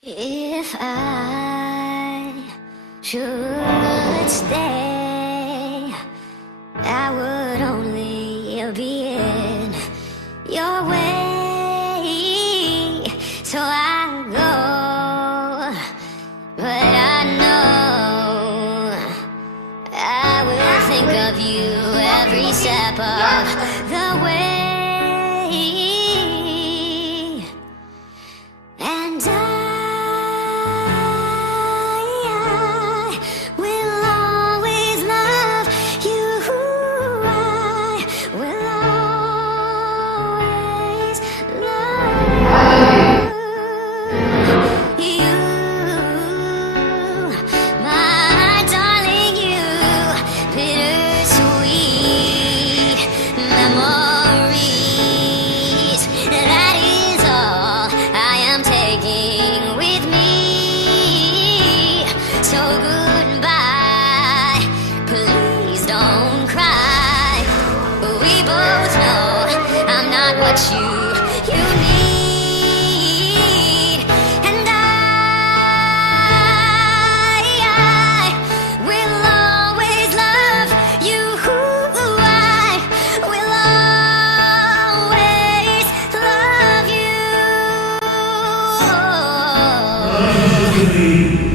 If I should stay, I would only be in your way. So I go, but I know I will think of you every step of the way. And I will always love you. I will always love you, my darling, you. Bittersweet memories, that is all I am taking with me. So goodbye, please don't cry. We both know I'm not what you need. And I will always love you. I will always love you.